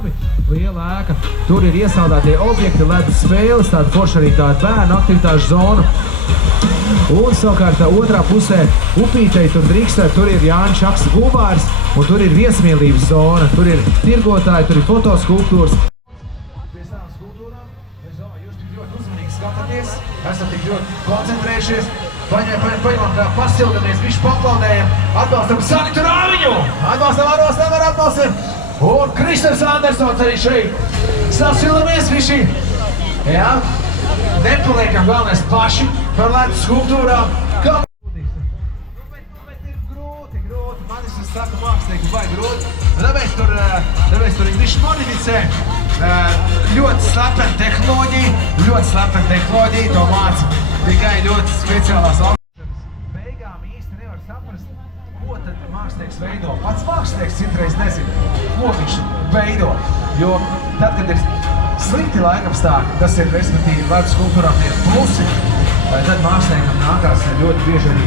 labi. Liela ēka. Tur ir iesaldētie objekti, ledus spēles, tāda forša arī tāda bērnu aktivitāšu zona. Un savukārt otrā pusē upītei tur drīkstēt, tur ir Jāņa Čaks Gulvārs, un tur ir viesmīlības zona, tur ir tirgotāji, tur ir fotoskulptūras. Pie savām skulptūrām, es domāju, jūs tik ļoti uzmanīgi skatāties, esat tik ļoti koncentrējušies, paņemam kā pasildamies, viši paplaudējam, atbalstam Sanitu Rāviņu! Atbalstam! Un Kristers Andersons arī šeit. Sasildamies viši, jā? Nepaliekam galvenais paši par ledus skulptūrām. Bet ir grūti. Man es saku mākslinieki, vai grūti. Tāpēc tur viņi viši modificē. Ļoti slepena tehnoloģija, to māca tikai ļoti speciālās augšanas. Beigām īsti nevar saprast, ko tad mākslinieks veido. Pats mākslinieks citreiz nezina, ko viņš veido. Jo tad, kad ir slikti laikapstākļi, tas ir, respektīvi, ledus skulptūrām ir plusi, tad māksliniekam nākās ļoti bieži arī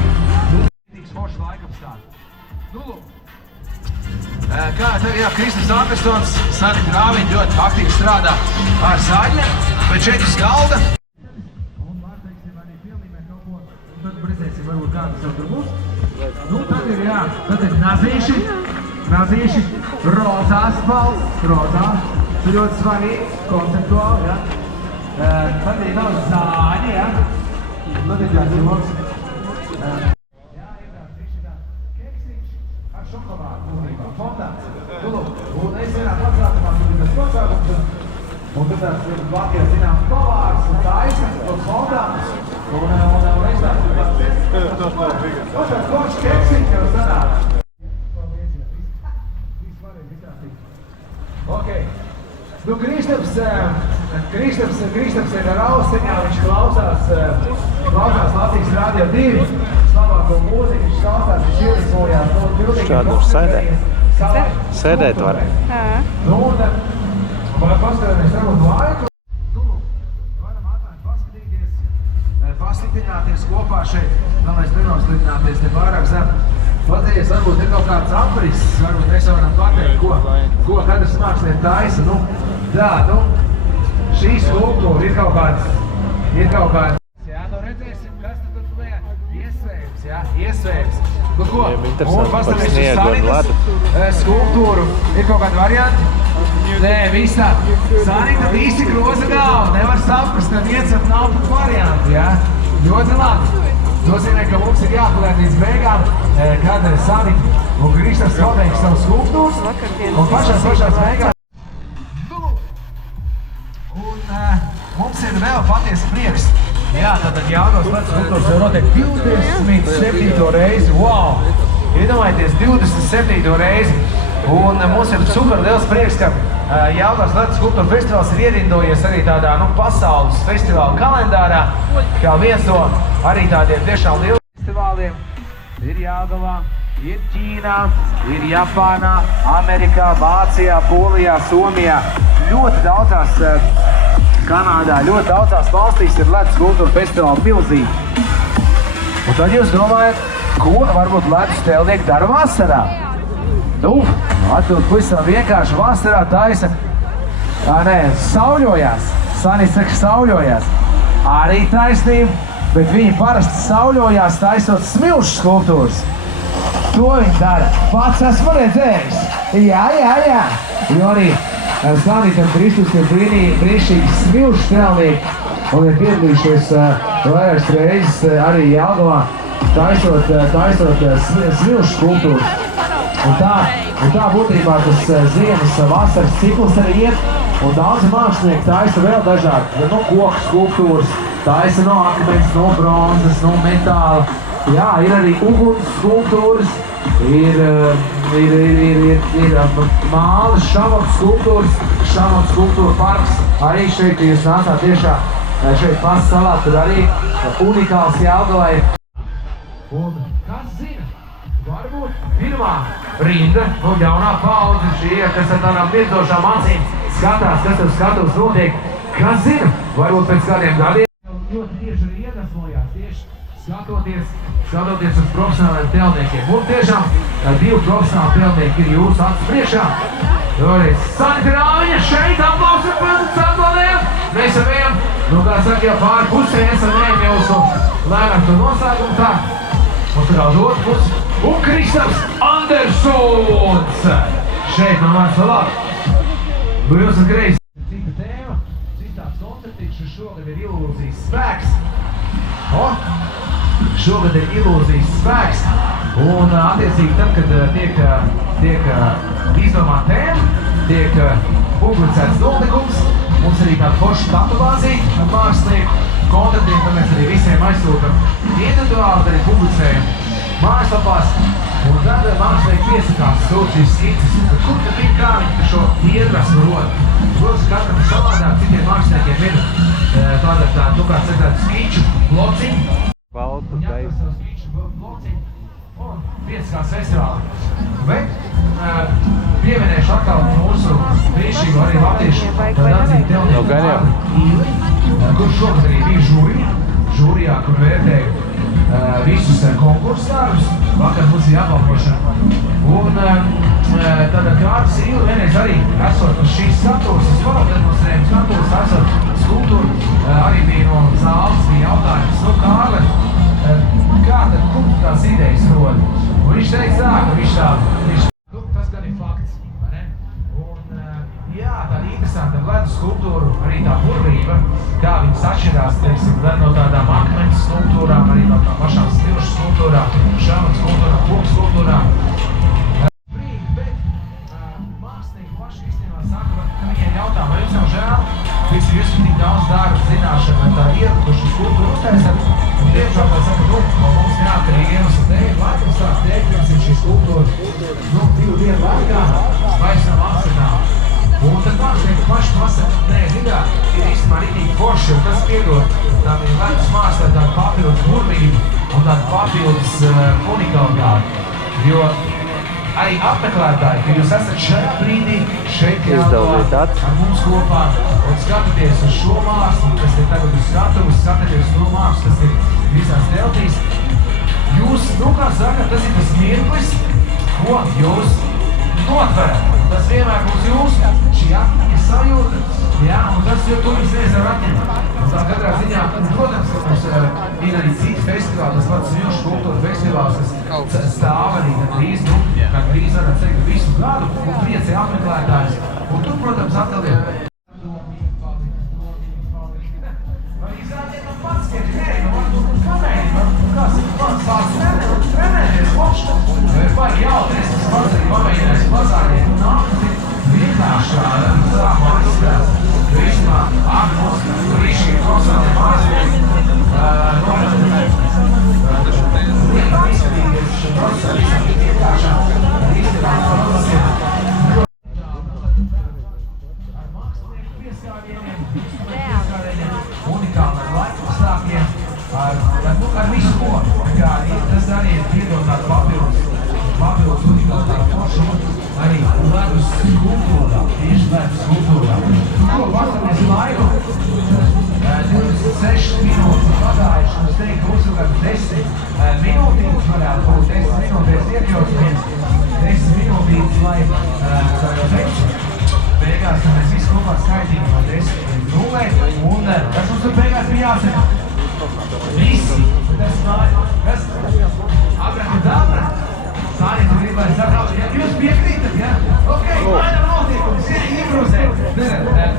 krītīgs foršs laikapstākļi. Nu, lūk. Kā tev, jā, Kristers Andersons, Sanita Rāviņa ļoti aktīvi strādā ar saļiem, bet šeit uz galda. Un var, teiksim, arī pielīmēt kaut ko, un tad redzēsim, varbūt kādas jau tur būs. Nu, tad ir, jā, tad ir nazīši, rozās balsts, rozās. Tas ir ļoti svarīgi, konceptuāli, ja? Tad ir daudz zāņi, ja? Tad ir tāds joks. Jā, ir tāds keksiņš ar šokolādu, būtībā, fondāns. Un es vienā pasākumā, tur ir tas pasākums, un tad tāds ir Latvijā zināms pavārs un taisa, tos fondāns. Un es tāds koši keksiņš jau sanāk. Okay. Nu, Kristaps ir ar austiņā, viņš klausās Latvijas Radio 2, slavāko mūziku, viņš klausās, viņš ielismojās, Šādu sēdēt var. Nu, un vai paskatāmies varbūt laiku? Nu, varam atvērt pasliktināties kopā šeit, lai mēs nenoslidināties ne pārāk zem. Padzies, varbūt ir kaut kāds apriss, varbūt mēs varam pateikt, ko katrs mākslinieks taisa. Nu, tā, nu, šī skulptūra ir kaut kāds. Jā, nu redzēsim, kas tad tur iespējams, jā, iespējams. Nu, ko? Un pastāvies uz Sanitas skulptūru. Ir kaut kādi varianti? Nē, viss tā. Sanita visi groza galvu, nevar saprast, ka viens nav pat varianti, jā. Ļoti labi. Nozīmē, ka mums ir jāpaliek līdz beigām, kad Sanita un Kristers pabeigs savu skulptūras, un pašās beigās. Un mums ir vēl patiesi prieks. Jā, tātad jaunos ledus skulptūras jau notiek 27. reizi. Wow! Iedomājieties, 27. reizi. Un mums ir super liels prieks, ka Jaunās ledus skulptūra festivāls ir ierindojies arī tādā, pasaules festivāla kalendārā, kā viens no arī tādiem tiešām lieliem festivāliem. Ir Jelgavā, ir Ķīnā, ir Japānā, Amerikā, Vācijā, Polijā, Somijā, ļoti daudzās Kanādā, ļoti daudzās valstīs ir ledus skulptūra festivāla milzīgi. Un tad jūs domājat, ko varbūt ledus tēlnieki dara vasarā? Nu, atbild pavisam vienkārši vasarā taisa, sauļojās. Sanita saka, sauļojās. Arī taisnība, bet viņi parasti sauļojās taisot smilšu skulptūras. To viņi dara. Pats esmu redzējis. Jā. Jo arī Sanita un Kristus ir brīnišķīgi smilšu tēlnieki un ir piedalījušies vairākas reizes arī Jelgavā taisot smilšu skulptūras. Un tā būtībā tas ziemas vasaras cikls arī iet, un daudzi mākslinieki taisa vēl dažādi, koku skulptūras, taisa no akmens, no bronzas, no metāla. Jā, ir arī uguns skulptūras, ir māles, šamotu skulptūras, šamotu skulptūra parks. Arī šeit, ja jūs nācāt tiešā šeit Pasta salā, tur arī unikāls Jelgavai. Un kas zina? Varbūt pirmā rinda, jaunā paudze šī ir, kas ar tādām virzošām acīm skatās, kas ar skatus notiek. Kas zina? Varbūt pēc kādiem gadiem ļoti tieši arī iedvesmojās tieši skatoties uz profesionāliem telniekiem. Un tiešām divi profesionāli telnieki ir jūsu acis priekšā. Vēlreiz Santa Rāviņa šeit aplausa pēc atbaldiem. Mēs jau ejam, kā saka, jau pāri pusē esam ejam jau uz lēnāk to noslēgumu tā. Mums tur uz otru pusi. Un Kristaps Andersons šeit no manis vēl labi. Jūs un greizi. Cita tēma, citāds koncertīks, šogad ir ilūzijas spēks. Šogad ir ilūzijas spēks. Un attiecīgi tad, kad tiek izdomāta tēma, tiek publicēts notikums, mums arī tāda forša tatuvācija ar mākslinieku koncertiem, tad mēs arī visiem aizsūtam individuāli, tad arī publicējam mājaslapās. Un tad mākslinieki piesakās sūtīs skices, kur tad ir kā viņi šo iedrasmu rod. Protams, katram ir savādāk, citiem māksliniekiem ir tāda, kā citāt, skiču blociņu. Baltu Jākas savu skiču blociņu un piesakās festivāli. Bet pieminēšu atkal mūsu brīnišķīgo arī latviešu atzīti telnieku, kurš šogad arī bija žūrijā, kur vērtēja visus konkursu darbus. Vakar mums ir apbalvošana. Un tāda Kārtas Īla vienreiz arī esot uz šīs skatuves, uz fotodemonstrējumu skatuves, esot skulptūru, arī bija no zāles, bija jautājums, Kārle, kā tad, kur tās idejas rod? Un viņš teica tā, ka tas gan ir fakts, vai ne? Un jā, tāda interesanta ledus skulptūra, arī tā burvība, kā viņas atšķirās, teiksim, no tādām akmeņas skulptūrām, arī no tām pašām stilšu skulptūrām, šāman skulptūrām, koku skulptūrām. Bet mākslinieki paši īstenībā saka, ka viņiem jautā, vai jums nav žēl, jūs tik daudz darba zināšana, tā ierukuši skulptūru uztaisat, un tiešām tā saka, mums neatkarīgi iemesli dēļ, laikam sāk dēļ, pirms šī skulptūra, 2 dienu laikā, vairs nav apsakām. Un tad mākslinieki paši pasaka, nē, zidā, ir īstenībā rītīgi forši, un tas piedod tām ir ledus mākslē tādu papildus burvību un tādu papildus unikalitāti. Jo arī apmeklētāji, ka jūs esat šajā brīdī šeit ar mums kopā un skatāties uz šo mākslu, kas ir tagad uz skatuves, skatāties uz to mākslu, kas ir visās teltīs. Jūs, kā saka, tas ir tas mirklis, ko jūs notverat. Tas vienmēr būs jūsu, šī atmiņa sajūta, jā, un tas jau to viss nevar atņemt. Un tā katrā ziņā, protams, ka mums ir arī citi festivāli, tas pats Smilšu kultūra festivāls, kas stāv arī gandrīz, varat teikt, visu gadu, un priecē apmeklētājus. Un tur, protams, atkal ir. Vai izrādiet man pats, ka ir varbūt pamēģināt, kāds ir pats sāc trenēties, kopš, vai ir baigi jautri, es pats arī pamēģinājis pazādiet un nākti vienkāršā sākumā izskatās. Vismā, Agnos, brīšķīgi profesionāli mākslinieki, izskatīties šo procesu, visam vienkāršā, izskatās procesiem. Ar mākslinieku pieskāvieniem, unikāli ar laika apstākļiem, ar visu ko. Tas arī ir piedod tādu papildus unikālu foršu, arī ledus skulptūrā, tieši ledus skulptūrā. Ko paskaties laiku? 26 minūtes pagājuši, un es teiktu, ka mums vēl 10 minūtītes varētu būt, 10 minūtēs iekļausimies, 10 minūtītes, lai tā jau teicu, beigās mēs visi kopā skaitījām no 10:0, un tas mums tur beigās bija jāsaka. Visi, kas abrakadabra, Sāņi, tu gribēji saprāt, ja jūs piekrītat, ja? Ok, mainam notiekumus, improzē.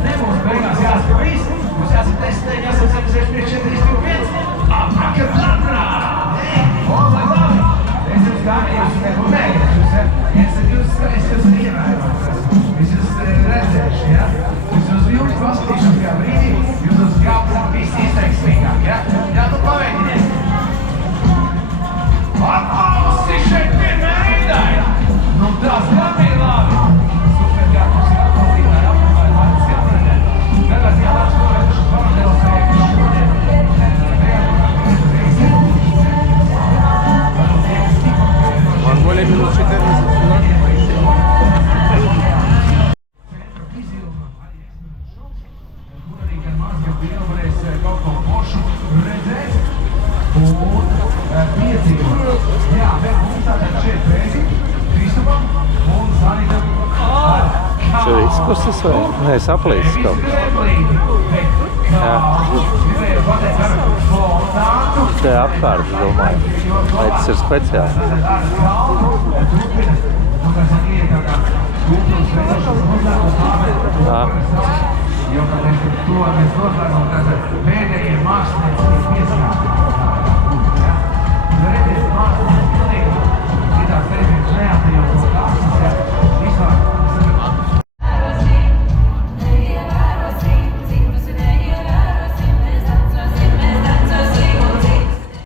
Nebūs beigās jāsaka visi, mums jāsaka 10, jāsaka 75, 4, 3, 2, 1. Abrakadabra! Lai labi! Es jums gājos, neko mēģināšu, es jūs ievērot. Es jūs redzēšu, ja? Es uz jums paskatīšos kā brīdī, jūs uz jābūt visi izteiksmīgāk, ja? Jā, tu pamēģiniet! Aplaus! un piedzīvot. Jā, bet mums tātad šeit pēci Kristupam un Zanitam ar Šur ir izkusis vai? Nē, saplīsis kaut kas. Jā. Te apkārt, domāju. Vai tas ir speciāli? Jo, kad mēs to noslēgam, tad pēdējie mākslinieci ir pieskārti.